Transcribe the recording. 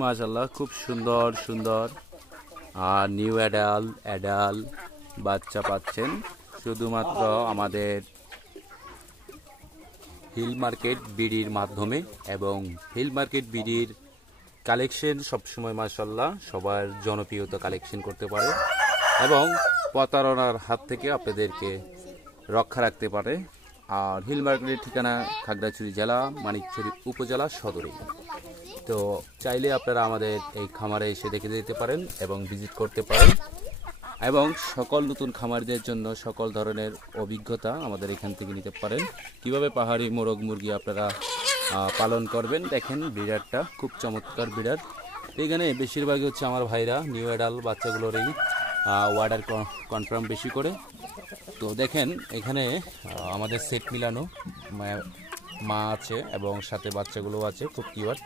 মাশাআল্লাহ, খুব সুন্দর সুন্দর আর নিউ অ্যাডাল বাচ্চা পাচ্ছেন শুধুমাত্র আমাদের হিল মার্কেট বিডির মাধ্যমে। এবং হিল মার্কেট বিডির কালেকশন সবসময় মাশাআল্লাহ সবার জনপ্রিয়তা কালেকশন করতে পারে এবং প্রতারণার হাত থেকে আপনাদেরকে রক্ষা রাখতে পারে। আর হিল মার্কেটের ঠিকানা খাগড়াছড়ি জেলা, মানিকছড়ি উপজেলা সদরে। তো চাইলে আপনারা আমাদের এই খামারে এসে দেখে যেতে পারেন এবং ভিজিট করতে পারেন এবং সকল নতুন খামারদের জন্য সকল ধরনের অভিজ্ঞতা আমাদের এখান থেকে নিতে পারেন। কিভাবে পাহাড়ি মোরগ মুরগি আপনারা পালন করবেন। দেখেন ব্রিডারটা খুব চমৎকার ব্রিডার। এখানে বেশিরভাগই হচ্ছে আমার ভাইরা নিউ অ্যাডাল বাচ্চাগুলোরই ওয়ার্ডার কনফার্ম বেশি করে। তো দেখেন এখানে আমাদের সেট মিলানো মা আছে এবং সাথে বাচ্চাগুলো আছে, খুব কিউট।